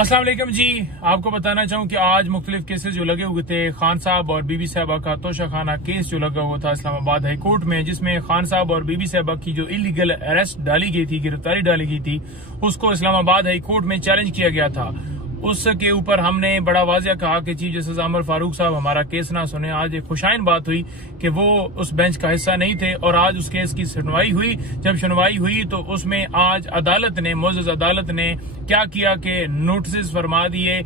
अस्सलाम वालेकुम जी। आपको बताना चाहूँ कि आज मुख्तलिफ केसेस जो लगे हुए थे, खान साहब और बीबी साहबा का तोशा खाना केस जो लगा हुआ था इस्लामाबाद हाई कोर्ट में, जिसमें खान साहब और बीबी साहबा की जो इलीगल अरेस्ट डाली गई थी, गिरफ्तारी डाली गई थी, उसको इस्लामाबाद हाई कोर्ट में चैलेंज किया गया था। उसके ऊपर हमने बड़ा वाजिया कहा कि चीफ जस्टिस अमर फारूक साहब हमारा केस ना सुने। आज एक खुशाइन बात हुई कि वो उस बेंच का हिस्सा नहीं थे और आज उस केस की सुनवाई हुई। जब सुनवाई हुई तो उसमें आज अदालत ने, मोअज़्ज़ज़ अदालत ने क्या किया कि नोटिस फरमा दिए।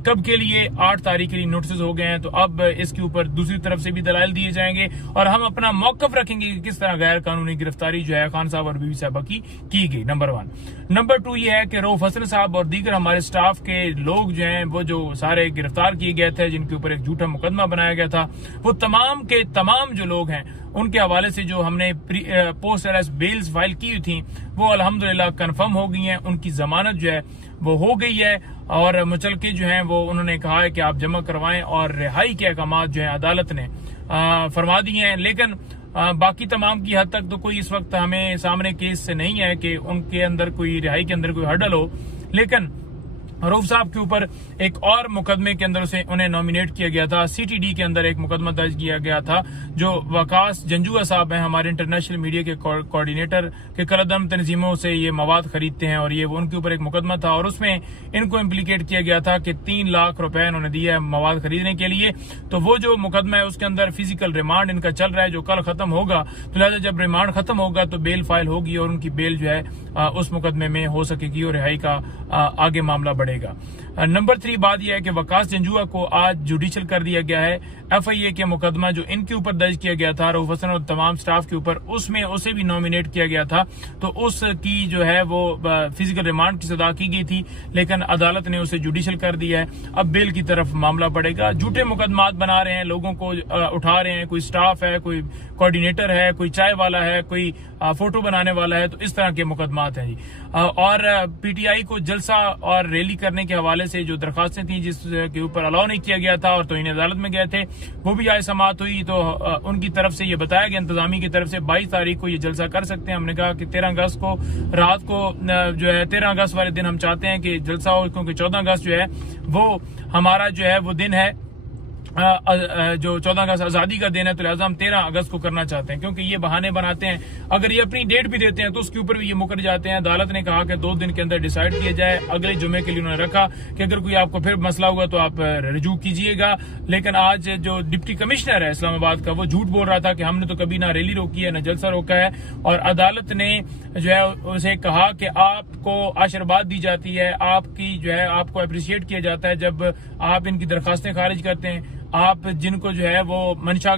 कब के लिए? 8 तारीख के लिए नोटिस हो गए हैं। तो अब इसके ऊपर दूसरी तरफ से भी दलाइल दिए जाएंगे और हम अपना मौकफ रखेंगे कि किस तरह गैर कानूनी गिरफ्तारी जो है खान साहब और बीबी साहबा की गई। नंबर 1। नंबर 2 ये है कि रऊफ हसन साहब और दीगर हमारे स्टाफ के लोग जो हैं वो जो सारे गिरफ्तार किए गए थे, जिनके ऊपर एक झूठा मुकदमा बनाया गया था, वो तमाम के तमाम जो लोग हैं उनके हवाले से जो हमने पोस्ट अरेस्ट बेल्स फाइल की थी वो अल्हम्दुलिल्लाह कंफर्म हो गई हैं। उनकी जमानत जो है वो हो गई है और मुचलके जो हैं वो उन्होंने कहा है कि आप जमा करवाएं और रिहाई के अहकाम जो है अदालत ने फरमा दिए हैं। लेकिन बाकी तमाम की हद तक तो कोई इस वक्त हमें सामने केस से नहीं है कि उनके अंदर कोई रिहाई के अंदर कोई हर्डल हो। लेकिन रऊफ साहब के ऊपर एक और मुकदमे के अंदर से उन्हें नॉमिनेट किया गया था। सीटीडी के अंदर एक मुकदमा दर्ज किया गया था। जो वकास जंजुआ साहब हैं, हमारे इंटरनेशनल मीडिया के कोऑर्डिनेटर के कलदम तंजीमों से ये मवाद खरीदते हैं और ये उनके ऊपर एक मुकदमा था और उसमें इनको इम्प्लीकेट किया गया था कि 3 लाख रुपए इन्होंने दिया है मवाद खरीदने के लिए। तो वो जो मुकदमा है उसके अंदर फिजिकल रिमांड इनका चल रहा है, जो कल खत्म होगा। तो लिहाजा जब रिमांड खत्म होगा तो बेल फाइल होगी और उनकी बेल जो है उस मुकदमे में हो सकेगी और रिहाई का आगे मामला बढ़ेगा। नंबर 3 बात यह है कि वकास जंजुआ को आज जुडिशियल कर दिया गया है। FIA के मुकदमा जो इनके ऊपर दर्ज किया गया था रऊफ हसन और तमाम स्टाफ के ऊपर, उसमें उसे भी नॉमिनेट किया गया था। तो उसकी जो है वो फिजिकल रिमांड की सजा की गई थी, लेकिन अदालत ने उसे जुडिशियल कर दिया है। अब बेल की तरफ मामला बढ़ेगा। झूठे मुकदमात बना रहे हैं, लोगों को उठा रहे हैं। कोई स्टाफ है, कोई कोऑर्डिनेटर है, कोई चाय वाला है, कोई फोटो बनाने वाला है। तो इस तरह के मुकदमात हैं जी। और PTI को जलसा और रैली करने के हवाले से जो दरखास्तें थी जिसके ऊपर अलाउ नहीं किया गया था और तो इन्हें अदालत में गए थे, वो भी आज समाअत हुई। तो उनकी तरफ से ये बताया गया, इंतजामी की तरफ से 22 तारीख को ये जलसा कर सकते हैं। हमने कहा कि 13 अगस्त को रात को जो है 13 अगस्त वाले दिन हम चाहते हैं कि जलसा हो, क्योंकि 14 अगस्त जो है वो हमारा जो है वो दिन है, जो 14 अगस्त आजादी का दिन है। तो लिहाजा हम 13 अगस्त को करना चाहते हैं, क्योंकि ये बहाने बनाते हैं। अगर ये अपनी डेट भी देते हैं तो उसके ऊपर भी ये मुकर जाते हैं। अदालत ने कहा कि 2 दिन के अंदर डिसाइड किया जाए। अगले जुमे के लिए उन्होंने रखा कि अगर कोई आपको फिर मसला हुआ तो आप रजू कीजिएगा। लेकिन आज जो डिप्टी कमिश्नर है इस्लामाबाद का, वो झूठ बोल रहा था कि हमने तो कभी ना रैली रोकी है ना जलसा रोका है। और अदालत ने जो है उसे कहा कि आपको आशीर्वाद दी जाती है, आपकी जो है आपको अप्रिशिएट किया जाता है जब आप इनकी दरखास्तें खारिज करते हैं। आप जिनको जो है वो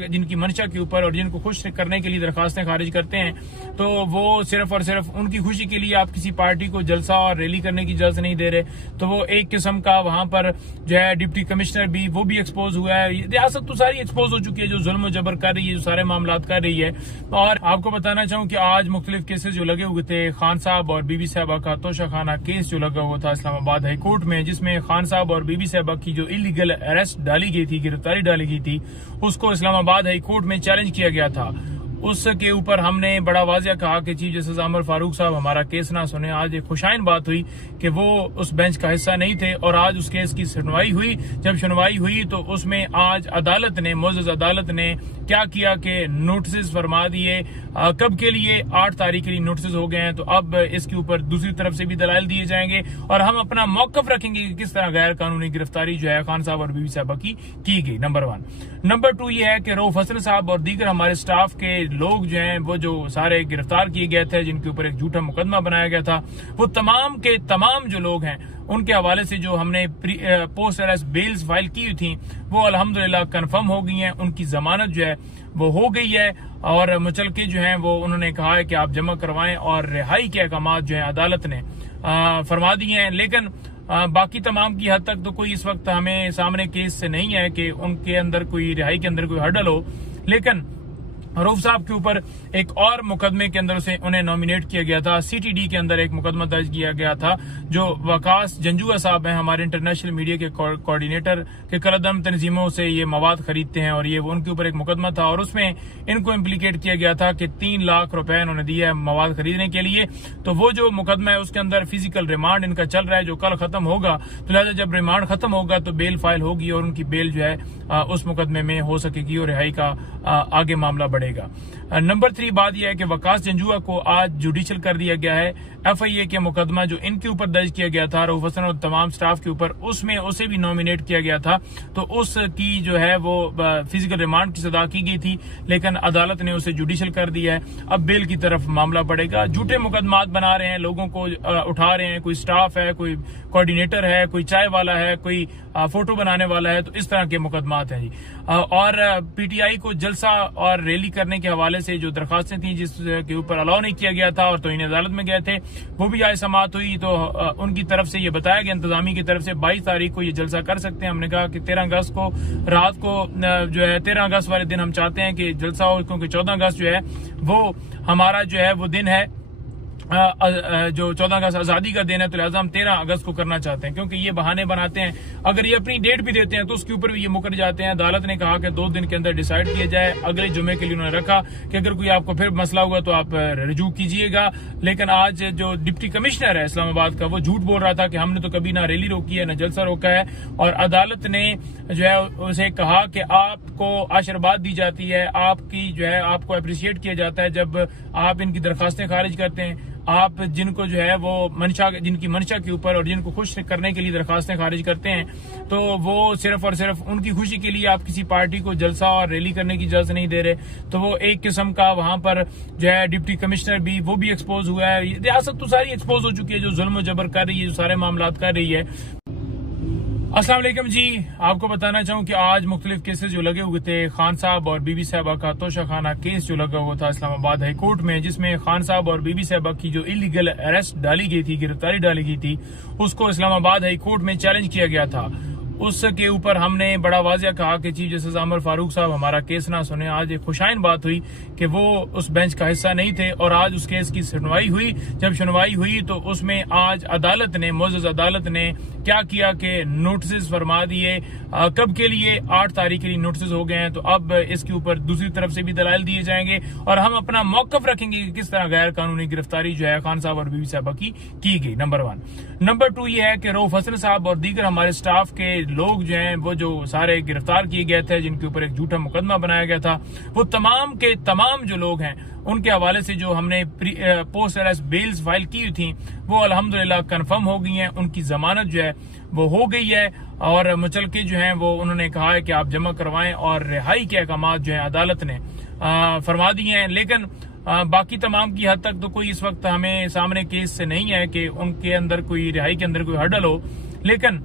जिनकी मंशा के ऊपर और जिनको खुश करने के लिए दरखास्तें खारिज करते हैं, तो वो सिर्फ और सिर्फ उनकी खुशी के लिए आप किसी पार्टी को जलसा और रैली करने की इजाजत नहीं दे रहे। तो वो एक किस्म का वहां पर जो है डिप्टी कमिश्नर भी, वो भी एक्सपोज हुआ है। रियासत तो सारी एक्सपोज हो चुकी है, जो जुल्म जबर कर रही है, जो सारे मामला कर रही है। और आपको बताना चाहूँ कि आज मुख्तलिफ केसेस जो लगे हुए थे, खान साहब और बीबी साहबा का तोशा खाना केस जो लगा हुआ था इस्लामाबाद हाई कोर्ट में, जिसमें खान साहब और बीबी साहबा की जो इलीगल अरेस्ट डाली गई थी, गिरफ्तारी डाली गई थी, उसको इस्लामाबाद हाई कोर्ट में चैलेंज किया गया था। उसके ऊपर हमने बड़ा वाजिया कहा कि चीफ जस्टिस अमर फारूक साहब हमारा केस ना सुने। आज एक खुशाइन बात हुई कि वो उस बेंच का हिस्सा नहीं थे और आज उस केस की सुनवाई हुई। जब सुनवाई हुई तो उसमें आज अदालत ने, मोअज़्ज़ज़ अदालत ने क्या किया कि नोटिस फरमा दिए। कब के लिए? 8 तारीख के लिए नोटिस हो गए हैं। तो अब इसके ऊपर दूसरी तरफ से भी दलाइल दिए जाएंगे और हम अपना मौकफ रखेंगे कि किस तरह गैर कानूनी गिरफ्तारी जो है खान साहब और बीबी साहबा की गई। नंबर 1। नंबर 2 ये है कि रऊफ हसन साहब और दीगर हमारे स्टाफ के लोग जो हैं वो जो सारे गिरफ्तार किए गए थे, जिनके ऊपर एक झूठा मुकदमा बनाया गया था, वो तमाम के तमाम जो लोग हैं उनके हवाले से जो हमने पोस्ट अरेस्ट बेल्स फाइल की थी वो अल्हम्दुलिल्लाह कंफर्म हो गई हैं। उनकी जमानत जो है वो हो गई है और मुचलके जो हैं वो उन्होंने कहा है कि आप जमा करवाएं और रिहाई के अहकाम जो है अदालत ने फरमा दिए हैं। लेकिन बाकी तमाम की हद तक तो कोई इस वक्त हमें सामने केस से नहीं है कि उनके अंदर कोई रिहाई के अंदर कोई हर्डल हो। लेकिन रऊफ साहब के ऊपर एक और मुकदमे के अंदर से उन्हें नॉमिनेट किया गया था। सीटीडी के अंदर एक मुकदमा दर्ज किया गया था। जो वकास जंजुआ साहब हैं, हमारे इंटरनेशनल मीडिया के कोऑर्डिनेटर के कलदम तंजीमों से ये मवाद खरीदते हैं और ये उनके ऊपर एक मुकदमा था और उसमें इनको इम्प्लीकेट किया गया था कि 3 लाख रुपए इन्होंने दिए है मवाद खरीदने के लिए। तो वो जो मुकदमा है उसके अंदर फिजिकल रिमांड इनका चल रहा है जो कल खत्म होगा। तो लिहाजा जब रिमांड खत्म होगा तो बेल फाइल होगी और उनकी बेल जो है उस मुकदमे में हो सकेगी और रिहाई का आगे मामला बढ़ेगा। नंबर 3 बात यह है कि वकास जंजुआ को आज जुडिशियल कर दिया गया है। FIA के मुकदमा जो इनके ऊपर दर्ज किया गया था रऊफ हसन और तमाम स्टाफ के ऊपर, उसमें उसे भी नॉमिनेट किया गया था। तो उसकी जो है वो फिजिकल रिमांड की सजा की गई थी, लेकिन अदालत ने उसे जुडिशियल कर दिया है। अब बेल की तरफ मामला बढ़ेगा। झूठे मुकदमात बना रहे हैं, लोगों को उठा रहे हैं। कोई स्टाफ है, कोई कोऑर्डिनेटर है, कोई चाय वाला है, कोई फोटो बनाने वाला है। तो इस तरह के मुकदमात हैं जी। और PTI को जलसा और रैली करने के हवाले से जो दरखास्तें थी जिसके ऊपर अलाउ नहीं किया गया था और तो इन्हें अदालत में गए थे, वो भी आज समाअत हुई। तो उनकी तरफ से ये बताया गया, इंतजामी की तरफ से 22 तारीख को ये जलसा कर सकते हैं। हमने कहा कि 13 अगस्त को रात को जो है 13 अगस्त वाले दिन हम चाहते हैं कि जलसा हो, क्योंकि 14 अगस्त जो है वो हमारा जो है वो दिन है जो 14 अगस्त आजादी का दिन है। तो लिहाजा हम 13 अगस्त को करना चाहते हैं, क्योंकि ये बहाने बनाते हैं। अगर ये अपनी डेट भी देते हैं तो उसके ऊपर भी ये मुकर जाते हैं। अदालत ने कहा कि 2 दिन के अंदर डिसाइड किया जाए। अगले जुमे के लिए उन्होंने रखा कि अगर कोई आपको फिर मसला हुआ तो आप रजू कीजिएगा। लेकिन आज जो डिप्टी कमिश्नर है इस्लामाबाद का, वो झूठ बोल रहा था कि हमने तो कभी ना रैली रोकी है ना जलसा रोका है। और अदालत ने जो है उसे कहा कि आपको आशीर्वाद दी जाती है, आपकी जो है आपको अप्रिशिएट किया जाता है जब आप इनकी दरखास्तें खारिज करते हैं। आप जिनको जो है वो मंशा, जिनकी मंशा के ऊपर और जिनको खुश करने के लिए दरखास्तें खारिज करते हैं, तो वो सिर्फ और सिर्फ उनकी खुशी के लिए आप किसी पार्टी को जलसा और रैली करने की इजाजत नहीं दे रहे। तो वो एक किस्म का वहां पर जो है डिप्टी कमिश्नर भी वो भी एक्सपोज हुआ है। रियासत तो सारी एक्सपोज हो चुकी है जो जुल्म जबर कर रही है, जो सारे मामला कर रही है। अस्सलाम वालेकुम जी, आपको बताना चाहूँ कि आज मुख्तलिफ केसेस जो लगे हुए थे, खान साहब और बीबी साहबा का तोशा खाना केस जो लगा हुआ था इस्लामाबाद हाई कोर्ट में, जिसमें खान साहब और बीबी साहबा की जो इलीगल अरेस्ट डाली गई थी, गिरफ्तारी डाली गई थी, उसको इस्लामाबाद हाई कोर्ट में चैलेंज किया गया था। उसके ऊपर हमने बड़ा वाजिया कहा कि चीफ जस्टिस आमिर फारूक साहब हमारा केस ना सुने। आज एक खुशाइन बात हुई कि वो उस बेंच का हिस्सा नहीं थे और आज उस केस की सुनवाई हुई। जब सुनवाई हुई तो उसमें आज अदालत ने, मुअज़्ज़ज़ अदालत ने क्या किया कि नोटिस फरमा दिए। कब के लिए? 8 तारीख के लिए नोटिस हो गए हैं। तो अब इसके ऊपर दूसरी तरफ से भी दलाइल दिए जाएंगे और हम अपना मौकफ रखेंगे कि किस तरह गैर कानूनी गिरफ्तारी जो है खान साहब और बीबी साहबा की गई। नंबर 1। नंबर 2 ये है कि रऊफ हसन साहब और दीगर हमारे स्टाफ के लोग जो हैं वो जो सारे गिरफ्तार किए गए थे, जिनके ऊपर एक झूठा मुकदमा बनाया गया था, वो तमाम के तमाम जो लोग हैं उनके हवाले से जो हमने पोस्ट अरेस्ट बेल्स फाइल की थी वो अल्हम्दुलिल्लाह कंफर्म हो गई हैं। उनकी जमानत जो है वो हो गई है और मुचलके जो हैं वो उन्होंने कहा है कि आप जमा करवाएं और रिहाई के अहकाम जो है अदालत ने फरमा दिए हैं। लेकिन बाकी तमाम की हद तक तो कोई इस वक्त हमें सामने केस से नहीं है कि उनके अंदर कोई रिहाई के अंदर कोई हर्डल हो। लेकिन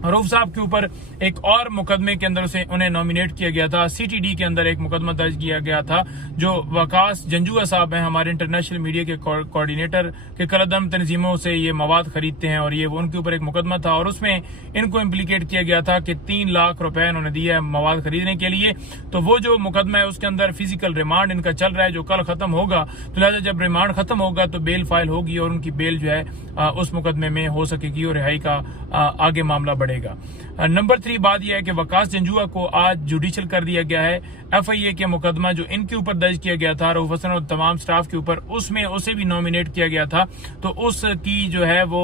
रऊफ साहब के ऊपर एक और मुकदमे के अंदर से उन्हें नॉमिनेट किया गया था। सीटीडी के अंदर एक मुकदमा दर्ज किया गया था। जो वकास जंजुआ साहब हैं, हमारे इंटरनेशनल मीडिया के कोऑर्डिनेटर के कलदम तंजीमों से ये मवाद खरीदते हैं और ये उनके ऊपर एक मुकदमा था और उसमें इनको इम्प्लीकेट किया गया था कि 3 लाख रुपए इन्होंने दिए है मवाद खरीदने के लिए। तो वो जो मुकदमा है उसके अंदर फिजिकल रिमांड इनका चल रहा है जो कल खत्म होगा। तो लिहाजा जब रिमांड खत्म होगा तो बेल फाइल होगी और उनकी बेल जो है उस मुकदमे में हो सकेगी और रिहाई का आगे मामला बढ़ेगा। नंबर 3 बात यह है कि वकास जंजुआ को आज जुडिशियल कर दिया गया है। FIA के मुकदमा जो इनके ऊपर दर्ज किया गया था रऊफ हसन और तमाम स्टाफ के ऊपर, उसमें उसे भी नॉमिनेट किया गया था। तो उसकी जो है वो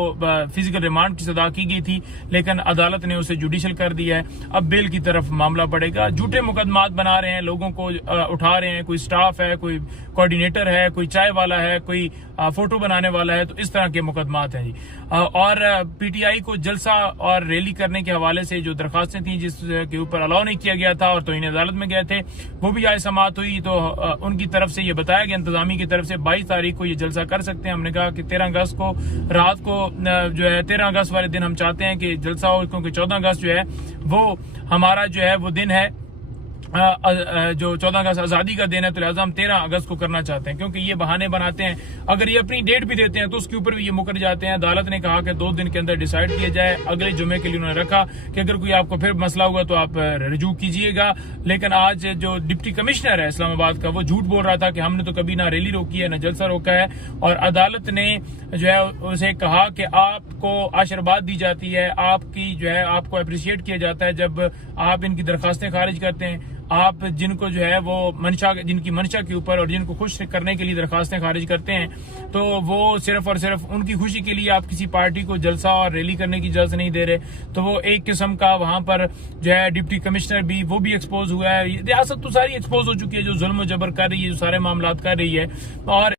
फिजिकल रिमांड की सजा की गई थी, लेकिन अदालत ने उसे जुडिशियल कर दिया है। अब बेल की तरफ मामला बढ़ेगा। झूठे मुकदमात बना रहे हैं, लोगों को उठा रहे हैं। कोई स्टाफ है, कोई कोऑर्डिनेटर है, कोई चाय वाला है, कोई फोटो बनाने वाला है। तो इस तरह के मुकदमात हैं जी। और PTI को जलसा और रैली करने के हवाले से जो दरखास्तें थी जिसके ऊपर अलाउ नहीं किया गया था और तो इन्हें अदालत में गए थे, वो भी आज समाअत हुई। तो उनकी तरफ से ये बताया गया, इंतजामी की तरफ से 22 तारीख को ये जलसा कर सकते हैं। हमने कहा कि 13 अगस्त को रात को जो है 13 अगस्त वाले दिन हम चाहते हैं कि जलसा हो, क्योंकि 14 अगस्त जो है वो हमारा जो है वो दिन है जो 14 अगस्त आजादी का दिन है तो लिहाजा हम 13 अगस्त को करना चाहते हैं, क्योंकि ये बहाने बनाते हैं। अगर ये अपनी डेट भी देते हैं तो उसके ऊपर भी ये मुकर जाते हैं। अदालत ने कहा कि 2 दिन के अंदर डिसाइड किया जाए। अगले जुमे के लिए उन्होंने रखा कि अगर कोई आपको फिर मसला हुआ तो आप रिजू कीजिएगा। लेकिन आज जो डिप्टी कमिश्नर है इस्लामाबाद का, वो झूठ बोल रहा था कि हमने तो कभी ना रैली रोकी है ना जलसा रोका है, और अदालत ने जो है उसे कहा कि आपको आशीर्वाद दी जाती है, आपकी जो है आपको अप्रिशिएट किया जाता है जब आप इनकी दरखास्तें खारिज करते हैं। आप जिनको जो है वो मंशा, जिनकी मंशा के ऊपर और जिनको खुश करने के लिए दरखास्तें खारिज करते हैं, तो वो सिर्फ और सिर्फ उनकी खुशी के लिए आप किसी पार्टी को जलसा और रैली करने की इजाजत नहीं दे रहे। तो वो एक किस्म का वहां पर जो है डिप्टी कमिश्नर भी, वो भी एक्सपोज हुआ है। रियासत तो सारी एक्सपोज हो चुकी है जो जुल्म जबर कर रही है, जो सारे मामलात कर रही है। और